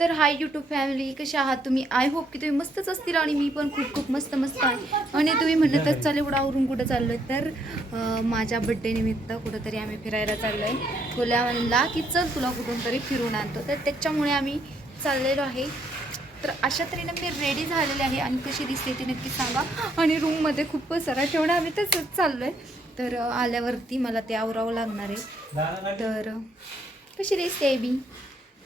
तर hi YouTube family कशा आहात तुम्ही? आय होप की तुम्ही मस्तच असतील आणि मी पण खूप खूप मस्त मस्त आहे. आणि तुम्ही म्हणतच चालेल एवढं आवरून कुठं चाललोय? तर अं, माझ्या बड्डे निमित्त कुठंतरी आम्ही फिरायला चाललोय. तुला म्हणला की चल तुला कुठून तरी फिरून आणतो. तर त्याच्यामुळे आम्ही चाललेलो आहे. तर अशा तऱ्हेनं मी रेडी झालेले आहे आणि कशी दिसते ती नक्की सांगा. आणि रूममध्ये खूप पसारा ठेवणं आम्ही तसंच चाललोय. तर अं, आल्यावरती मला ते आवरावं लागणार आहे. तर कशी दिसते आहे बी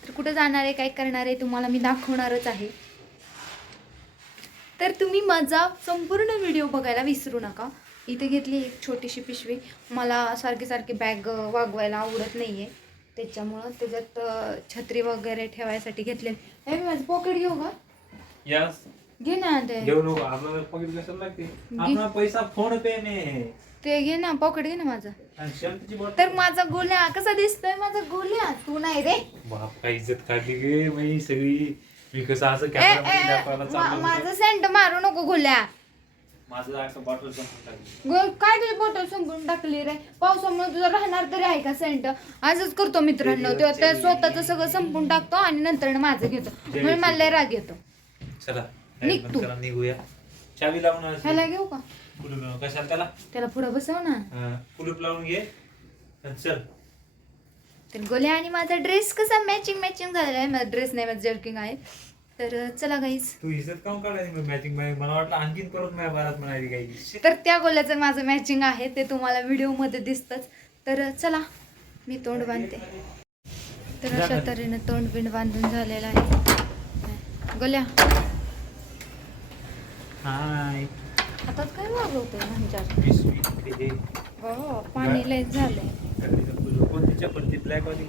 तर कुठं जाणार आहे काय करणार आहे तुम्हाला मी दाखवणारच आहे. तर तुम्ही माझा संपूर्ण व्हिडिओ बघायला विसरू नका. इथे घेतली एक छोटीशी पिशवी. मला सारखी सारखी बॅग वागवायला आवडत नाही आहे त्याच्यामुळं त्याच्यात छत्री वगैरे ठेवायसाठी घेतले. हे मी माझं पॉकेट घेऊ का? यस घे ना ते. घेऊ नको. आपल्याला पॉकेट कशाला लागते? आपला पैसा फोन पे ने. ते घे ना पॉकेट घे ना माझं. तर माझा गोल्या कसा दिसतोय? माझा गोल्या तू नाही रे. बाप काय इज्जत काढली गे मी सगळी. मी कसं असं कॅमेरा माझं. सेंट मारू नको गोल्या माझं असं बॉटल संपून टाकली. गो काय तुझी बॉटल संपून टाकली रे? पावसामुळे तुझं राहणार तरी आहे का सेंट? आजच करतो मित्रांनो. तेव्हा त्या स्वतःचं सगळं संपून टाकतो आणि नंतर माझं घेतो. म्हणून मला लय राग येतो. चला निघ बंद तू. करा, निघूया. चावी लावून. ह्याला घेऊ का? कुलूप लावून. कशाला त्याला? त्याला पुढं बसव ना. हा, कुलूप लावून घे. आणि चल. तर गोल्या आणि माझा ड्रेस कसा मॅचिंग मॅचिंग झालेला आहे. माझा ड्रेस नाही माझं जर्किंग आहे. तर चला गाईस तू इज्जत काऊन काढायची मॅचिंग मला वाटलं आणखीन परत माझ्या बारात म्हणायची काही. तर त्या गोल्याचं माझं मॅचिंग आहे. ते तुम्हाला व्हिडिओमध्ये दिसतंच. तर चला मी तोंड बांधते. तर अशा तऱ्हेनं तोंड बिंड बांधून झालेलं आहे. गोल्या. हाय हातात काय वागवतोय म्हणजे पिशवी ते घे. हो. पाणी लय झालंय. कोणती चप्पल ती ब्लॅक वाली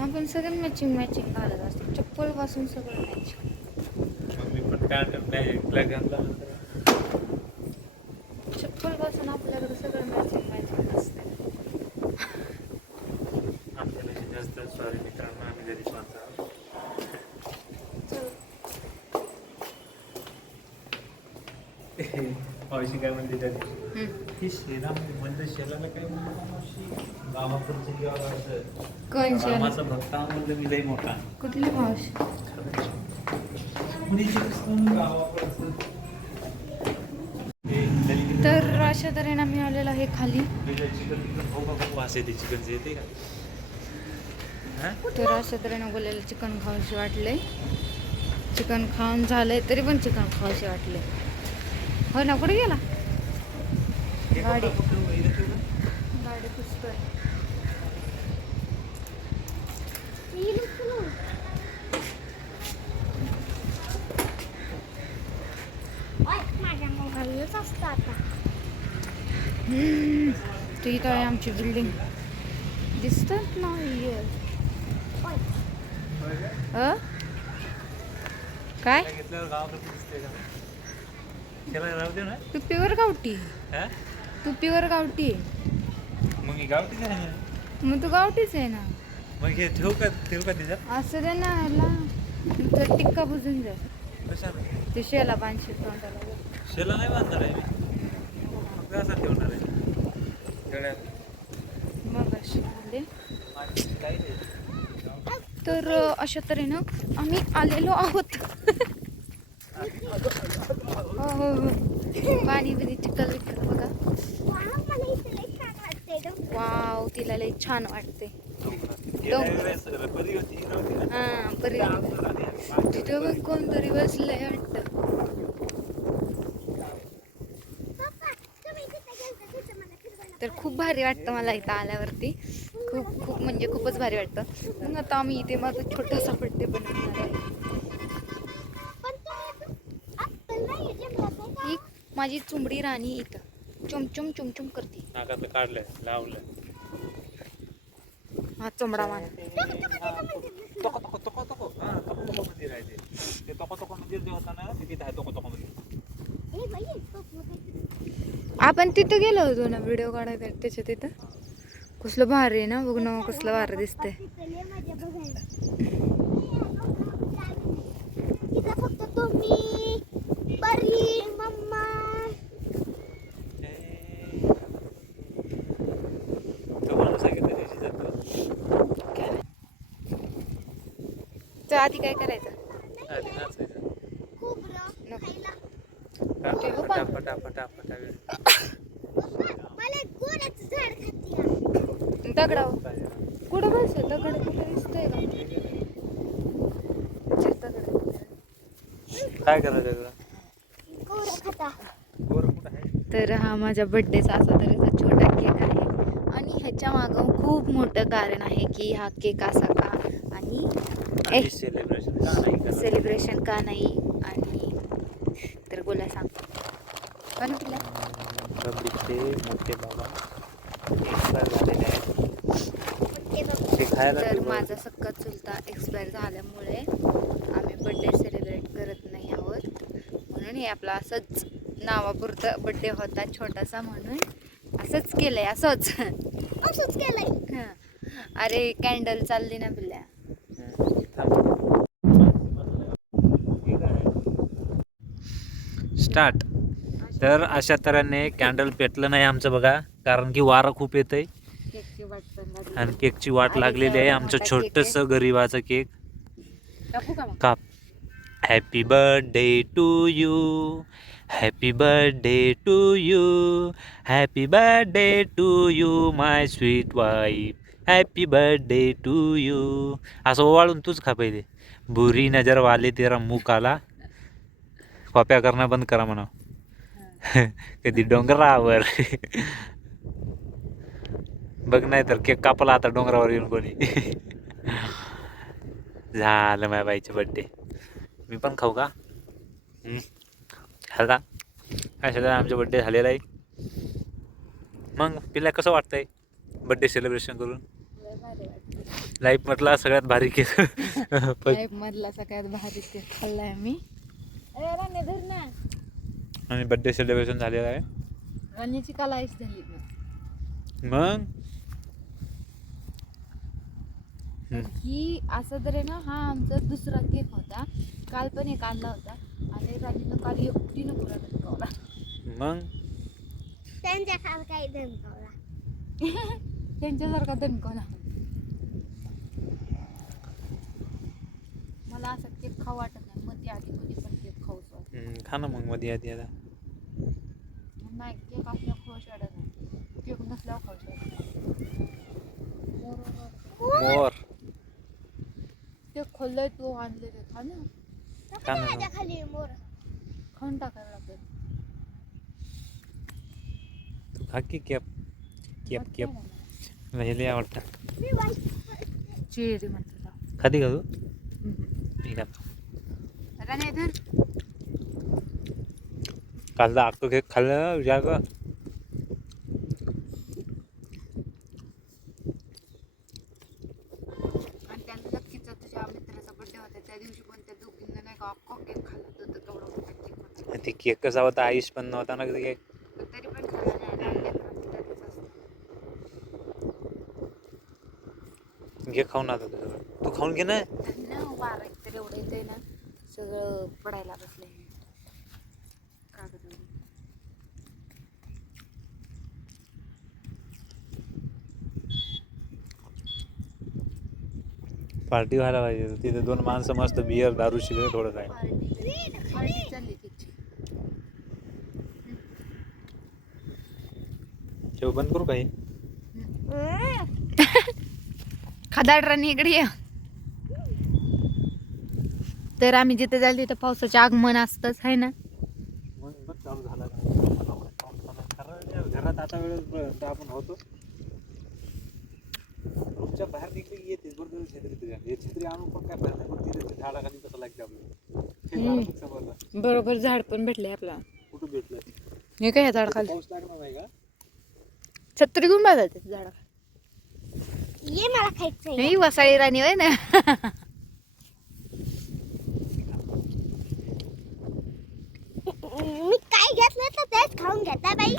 आपण सगळं मॅचिंग मॅचिंग घालत असतो. चप्पलपासून सगळं मॅचिंग मग मी पण काय नाही ब्लॅक घातला चप्पलपासून आपल्याकडे सगळं मॅचिंग असतं आमच्यापेक्षा जास्त सॉरी मित्रांनो आम्ही घरीच माणसं आहोत. चल. मावशी काय म्हणते त्या हम्म. की शेरा म्हणजे शेराला काय म्हणतात मावशी? गावाकडचं गाव असं कोण? रामाचा भक्त म्हणलं मी लई मोठा कुठली मावशी? गावाकडचं. तर अशा तऱ्हेनं आम्ही आलेलो आहे खाली. चिकन हा? तर अशा तऱ्हेनं बोलायला चिकन खावशी वाटले चिकन खाऊन झालंय तरी पण चिकन खावशी वाटले हो ना कुठे गेला गाडी. गाडी पुसतोय. इथं आहे आमची बिल्डिंग दिसतात नाही अ? काय? त्याला राहू दे ना. टुपीवर गावठी. हा? टुपीवर गावठी. मग मी गावठी आहे? मग तू गावठीच आहे ना. मग हे ठेवू का ठेवू का तिच्यात असं दे ना ह्याला तर टिक्का बुजून कशाला ते शेला पानशे तोंडाला. शेला नाही बांधणार आहे. मी मग कसा ठेवणार आहे. मग अशी आले माझी काही नाही. तर अशा तऱ्हेनं आम्ही आलेलो आहोत. पाणी बिनी चिकल विकल बघा. वाव, वाव तिला लई छान वाटते. हा बरी तिथं पण कोणतरी बसलंय वाटतं. तर खूप भारी वाटतं मला इथं आल्यावरती. खूप खूप म्हणजे खूपच भारी वाटतं. मग आता आम्ही इथे माझं छोटासा बड्डे बनवणार आहे. माझी चुंबडी राणी इथं. चुमचुम चुमचुम करते. नाकातलं काढलंय लावलं हा चमडा मला तोको तोको तोको तोको हा तोको तोको मंदिर आहे ते ते तोको तोको मंदिर जे होतं ना ते तिथे आहे तोको तोको मंदिर ए बाई, पप्पा काहीतरी. आपण तिथं गेलो होतो ना व्हिडिओ काढायला त्याच्या तिथं? कसलं भारी आहे ना बघ ना कसलं भारी दिसतंय. फक्त तुम्ही परी मम्मा तो माणूस आहे की त्या दिवशी जातो केकच्या आधी काय करायचं? आधी नाचायचं. नको. मला एक गोड्याचं झाड खाते कुठं बस दगड कुठं दिसतोय का? दगड. काय करायचं तुला गोड खाता गोरं कुठं आहे? तर हा माझ्या बड्डेचा असा तऱ्हेचा छोटा केक आहे. आणि ह्याच्या मागं खूप मोठं कारण आहे की हा केक असा का सेलिब्रेशन का नाही करत? सेलिब्रेशन का नाही आणि तर बोला सांग. का ना तुला. पब्लिकचे मोठे बाबा. एक्सपायर झालेले आहेत. मोठे बाबा ते खायला तर माझा सक्का चुलता एक्सपायर झाल्यामुळे आम्ही बड्डे सेलिब्रेट करत नाही आहोत. म्हणून हे आपला असंच नावापुरतं बड्डे होता छोटासा म्हणून असंच केलंय असंच. असंच केलंय. हं. अरे कॅन्डल चालली ना पिल्ल्या तर अशा तऱ्हेने कॅन्डल पेटलं नाही आमचं बघा कारण की वारं खूप येतंय. केकची वाट पण लागली. आणि केकची वाट लागलेली आहे आमचं छोटस गरीबाचं केक. कापू happy birthday to you happy birthday to you happy birthday to you my sweet wife happy birthday to you असं ओवाळून तूच खा पहिले. बुरी नजर वाले तेरा मुख काला कॉप्या करणं बंद करा म्हणा कधी डोंगरावर. बघ नाही तर केक कापला आता डोंगरावर येऊन कोणी. झालं माझ्या बाईचे बड्डे मी पण खाऊ का? का अशा आमचा बड्डे झालेला आहे. मग तिला कसं वाटतंय? बड्डे सेलिब्रेशन करून. लाईफ म्हटला सगळ्यात भारी केक. लाईफ मधला सगळ्यात भारी केक खाल्लाय मी. आणि बड्डे सेलिब्रेशन झालेलं आहे. राणीची काल आईस झाली मग. हम्म. ही असं तर आहे ना हा आमचा दुसरा केक होता. काल पण एक आणला होता. आणि राणीनं काल एकटीनं पुरा लटकवला मग त्यांच्या खाल काही धमकावला. त्यांच्यासारखा दणकवला मला असं केक खाऊ वाटत नाही. मग ते आधी कधी पण केक खाऊच वाटत हम्म, खा ना मग मध्ये आधी आता. नाही केक असल्यावर खाऊच वाटत नाही. केक नसल्यावर खाऊच वाटत. मोर. ते खोललंय तू आणले ते खा ना. खा ना माझ्या खाली मोर. खाऊन टाकायला लागेल तू खा की केप. Cape Cape. लय आवडतं. मी चेरी म्हणतो खाती का तू? ठीक आहे राणे धर काल अख्खं केक खाल्लं विचार कर. आणि त्यानं नक्कीच तुझ्या मित्राचा बर्थडे होता त्या दिवशी पण त्या दोघींना नाही का अख्खा केक खाल्ला होता तर मोठा केक होता. आणि ते केक कसा होता आईश पण नव्हता ना केक पण तरी पण खाल्ला नाही लहान लेकरांचं त्यातच असतं. घे खाऊन आता तू खाऊन घे ना. बारा एक तर एवढं येतंय ना सगळं पडायला बसलंय. पार्टी व्हायला पाहिजे. तिथे दोन माणसं मस्त बियर दारू शिकले थोडं काय ठेव बंद करू काही? खदाड राणी इकडे ये. तर आम्ही जिथे जाईल तिथं पावसाचे आगमन असतंच आहे ना? घरात आता वेळेस आपण होतो. रूमच्या बाहेर निघले की येते बरोबर छत्री तुझ्या हे छत्री आणून पण काय फायदा? नाही तिथे झाडाखाली कसं लागते हे. पण समजलं बरोबर झाड पण भेटले आपला. कुठं भेटलं? हे काय झाड खाली? पाऊस लागणार नाही का? छत्री घेऊन बाजायचे झाड ये मला खायचंय. नाही वसाळी राणी होय ना. मी काय घेतलं तर तेच खाऊन घेता बाई.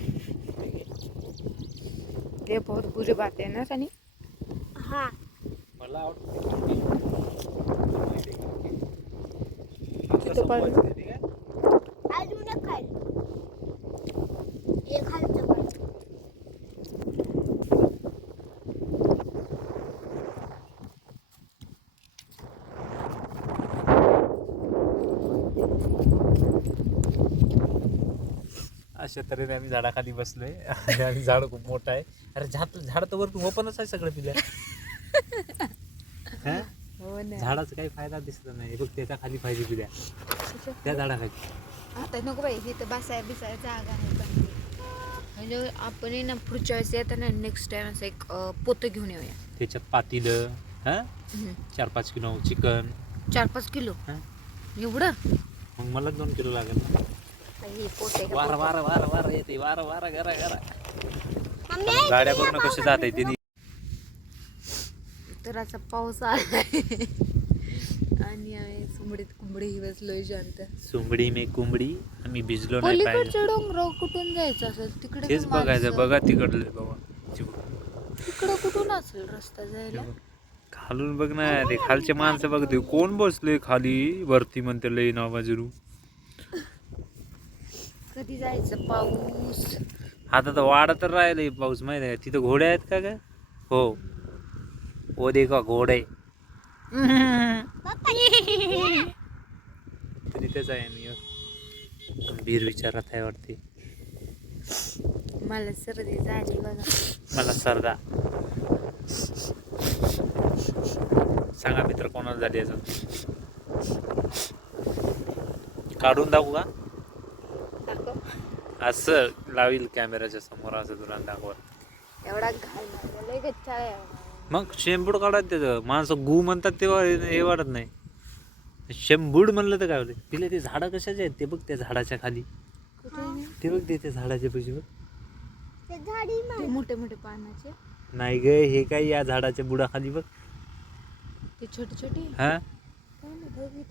ते बहुत बुरी बात आहे ना राणी हा. मला तिथं पण- अजून खालचं अशा तऱ्हेने आम्ही झाडाखाली बसलोय. आणि आम्ही झाड खूप मोठं आहे. अरे झाड झाड तर वरतून ओपनच आहे सगळं पिल्या? हो ना झाडाचा काही फायदा दिसत नाही. बघ त्याच्याखाली पाहिजे पिल्या त्या झाडाखाली. आता नको बाई तिथं बसाय बिसाय जागा आहे पण म्हणजे आपण आहे ना पुढच्या वेळेस येताना नेक्स्ट टाइम असं एक अं, पोतं घेऊन येऊया. त्याच्यात पातीलं हा? हम्म. चार पाच किलो चिकन. चार पाच किलो? हा? एवढं? मग मला दोन किलो लागेल ना. हे पोते का वारा पोतं? वारा वारा वारा येते वारा वारा घरा घरा. मम्मी गाड्या करून कसे जात आहे तिने तर असा पाऊस आलाय. आणि आम्ही सुंबडीत कुंबडी बसलोय शांत. सुंबडी मे कुंबडी आम्ही भिजलो नाही पलीकडच्या कुठून जायचं असेल? तिकडे तेच पण बघायचं माणसं- बघा तिकडले बाबा. तिकडून. तिकडं कुठून असेल रस्ता जायला? खालून बघ ना ते खालचे माणसं बघ ते कोण बसले खाली? वरती म्हणते लई नाव बाजू कधी जायचं? पाऊस. आता तर वाढत तर राहिलंय पाऊस माहिती आहे का? तिथं घोडे आहेत का ग? हो. ओ दे का घोडे तरी तेच आहे मी. बीर विचारत आहे वाटते. मला सर्दी झाली बघा. मला सरदा. सांगा मित्र कोणाला झाली अजून? काढून दाखवू का? दाखव. असं लावील कॅमेऱ्याच्या समोर असं तुला दाखवत एवढा घाल मग शेंबूड काढत त्याचं. माणसं गु म्हणतात तेव्हा हे हे वाटत नाही. शेंबूड म्हणलं तर काय होते तिला ते झाडं कशाचे आहेत? ते बघ त्या झाडाच्या खाली? ते बघ ते त्या झाडाच्या पैसे बघ. ते झाडी ते मोठे मोठे पानाचे. नाही ग हे काय या झाडाच्या बुडाखाली बघ. ते छोटे छोटे? हा?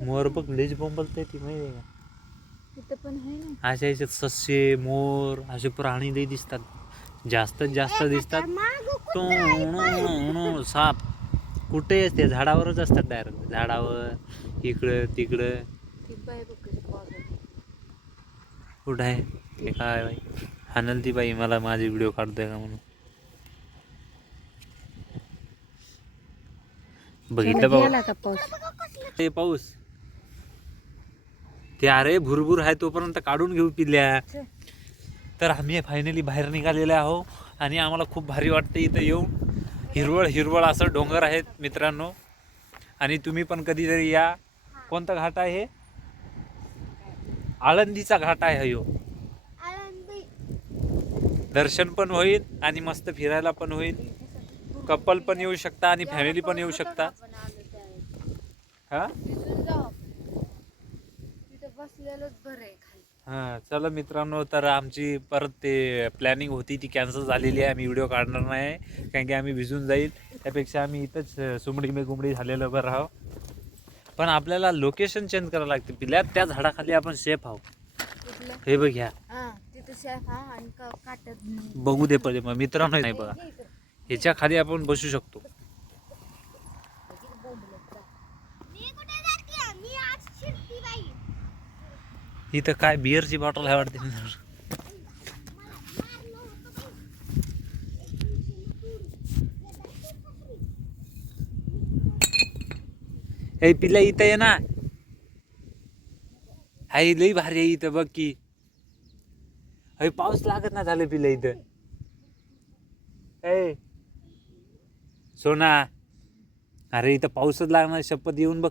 मोर बघ लेज बोंबलते ती माहिती आहे का? इथं पण आहे ना. अशा याच्यात सस्य मोर असे प्राणी लई दिसतात. जास्तीत जास्त दिसतात. माग टोण साप. कुठे असते झाडावरच असतात डायरेक्ट झाडावर इकडं तिकडं. ती कुठं आहे? ते काय बाई? हाणल ती बाई मला माझे व्हिडिओ काढतोय का म्हणून? बघितलं पाऊस? ते पाऊस? ते अरे भुरभुर आहे तोपर्यंत काढून घेऊ पिल्ल्या तर आम्ही फायनली बाहेर निघालेले आहो आणि आम्हाला खूप भारी वाटतं इथं येऊन. हिरवळ हिरवळ असं डोंगर आहेत मित्रांनो. आणि तुम्ही पण कधीतरी या. कोणता घाट आहे? आळंदीचा घाट आहे ह्यो दर्शन पण होईल आणि मस्त फिरायला पण होईल. कपल पण येऊ शकता आणि फॅमिली पण येऊ शकता. हा. बरं आहे खाली. हा चला मित्रांनो तर आमची परत ते प्लॅनिंग होती ती कॅन्सल झालेली आहे. आम्ही व्हिडिओ काढणार नाही कारण की आम्ही भिजून जाईल. त्यापेक्षा आम्ही इथंच सुमडी मेगुमडी झालेलं बरं आहो पण आपल्याला लोकेशन चेंज करावं लागते. पिल्या त्या झाडाखाली आपण सेफ आहोत. कुठलं? हे बघ ह्या हा तिथं शेफ हा आणि का काट्यात बघू दे पहिले. मग मित्रांनो नाही बघा. ह्याच्या खाली आपण बसू शकतो मी कुठे जाते मी आज शिरती बाई इथं काय बिअरची बॉटल आहे वाटते? ना हे पिल्या इथं ये ना. हाय लई भारी आहे इथं बघ की. हे पाऊस लागत ना झालं पिल्या इथं. ए सोना. अरे इथं पाऊसच लागणार शपथ येऊन बघ.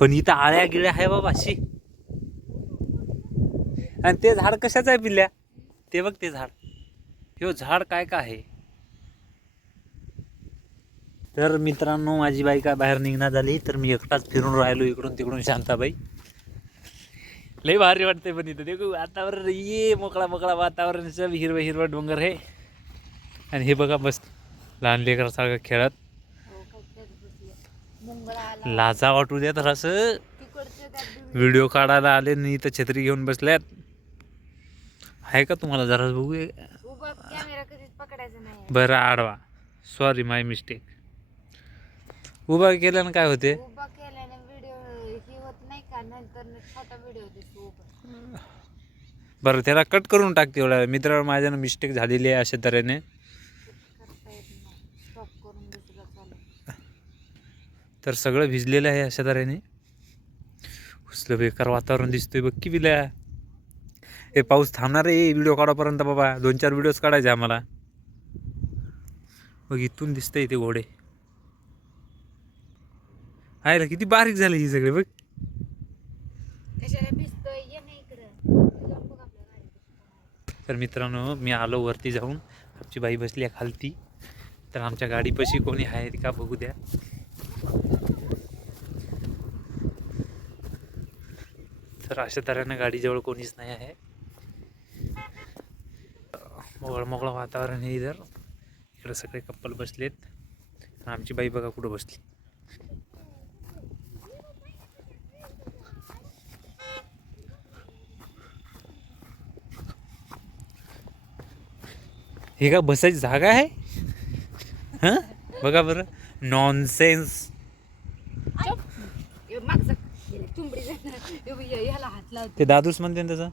पण इथं आळ्या गिळ्या आहे बाबा शी. आणि ते झाड कशाचं आहे पिल्ल्या? ते बघ ते झाड. हो झाड काय काय आहे? तर मित्रांनो माझी बायका बाहेर निघणार झाली तर मी एकटाच फिरून राहिलो इकडून तिकडून शांताबाई. लय भारी वाटते पण इथं. देखू वातावरण ये मोकळा मोकळा वातावरण सब हिरवं हिरवं डोंगर आहे. आणि हे बघा बस लहान लेकरासारखं खेळत. लाजा वाटू द्या तर असं. व्हिडिओ काढायला आले आणि इथं छत्री घेऊन बसल्यात. आहे का तुम्हाला जरा बघू? नाही बरं आडवा. सॉरी माय मिस्टेक उभा केल्यानं काय होते? नाही बरं त्याला कट करून टाकते एवढा मित्रावर माझ्यानं मिस्टेक झालेली आहे अशा तऱ्हेने करता येत नाही स्टॉप करून दुसरा चालू तर सगळं भिजलेलं आहे अशा तऱ्हेने. कसलं बेकार वातावरण दिसतोय बघ की बिल्या हे पाऊस थांबणार आहे व्हिडिओ काढापर्यंत बाबा. दोन चार व्हिडिओज काढायचे आम्हाला. बघ इथून दिसतंय ते घोडे. आहे ना किती बारीक झाले ही सगळे बघ. तर मित्रांनो मी आलो वरती जाऊन. आमची बाई बसली आहे खालती. तर आमच्या गाडीपाशी कोणी आहे का बघू द्या. तर अशा तऱ्हेनं गाडीजवळ कोणीच नाही आहे. मोकळं मोगळं वातावरण आहे इधर. इकडे सगळे कप्पल बसलेत. आमची बाई बघा कुठं बसली. हे का बसायची जागा आहे? हां? बघा बरं. नॉनसेन्स मागचा चुंबडी ह्याला हात लावतो ते दादूस म्हणते ना त्याचं?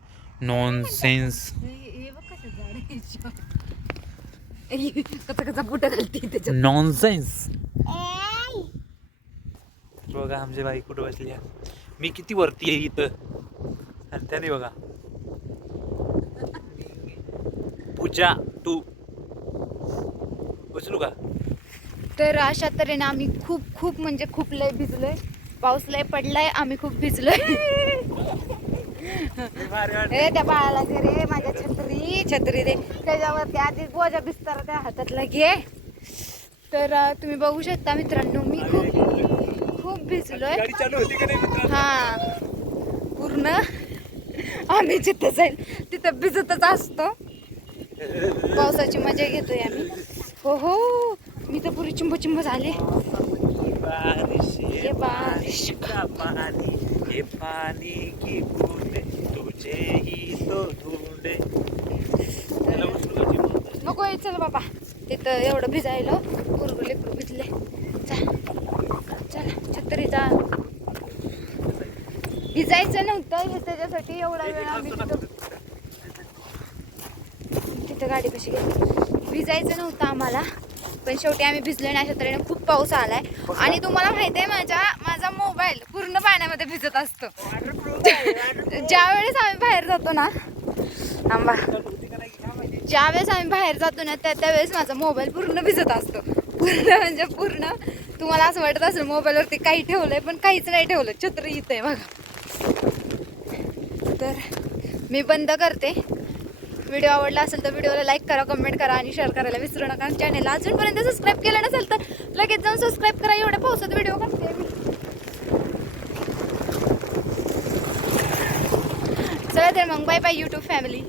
घालते त्याच्यात. नॉनसेन्स ए बघा आमची बाई कुठं बसली मी किती वरती आहे इथं? आणि त्याने बघा. पूजा तू. बसलू का? तर अशा तऱ्हेने आम्ही खूप खूप म्हणजे खूप लय भिजलोय. पाऊस लय पडलाय आम्ही खूप भिजलोय. ए त्या बाळाला घे रे माझ्या छत्री छत्री दे. त्याच्यावरती आधी गोजा बिस्तारा त्या हातातला घे. तर तुम्ही बघू शकता मित्रांनो मी खूप खूप भिजलोय? हा. पूर्ण. आम्ही जिथं जाईल तिथं भिजतच असतो. पावसाची मजा घेतोय आम्ही. हो हो. मी तर पुरी चिंब चिंब झाले. बारिश ये बारिश. का पानी ये पानी की बूंदे तुझे ही त्याला? नको आहे, चल बाबा. तिथं एवढं भिजायला. गुरगु लेकरू भिजले. चल. चल छत्रीचा भिजायचं नव्हतं हे त्याच्यासाठी एवढा वेळ आम्ही तिथं तिथं गाडी कशी गेली भिजायचं नव्हतं आम्हाला. पण शेवटी आम्ही भिजलो आणि अशा तऱ्हेने खूप पाऊस आलाय. आणि तुम्हाला माहिती आहे माझ्या माझा मोबाईल पूर्ण पाण्यामध्ये भिजत असतो. ज्या वेळेस आम्ही बाहेर जातो ना आंबा ज्या वेळेस आम्ही बाहेर जातो ना त्या त्यावेळेस माझा मोबाईल पूर्ण भिजत असतो. पूर्ण म्हणजे पूर्ण. तुम्हाला असं वाटत असेल मोबाईलवरती काही ठेवलंय पण काहीच नाही ठेवलं. छत्र इथं आहे बघा. तर मी बंद करते. व्हिडिओ आवडला असेल तर व्हिडिओला लाईक करा कमेंट करा आणि शेअर करायला विसरू नका. चॅनेल अजूनपर्यंत सबस्क्राईब केलं नसेल तर लगेच जाऊन सबस्क्राईब करा. एवढ्या पावसात व्हिडिओ करते मी चला तर मग बाय बाय यूट्यूब फॅमिली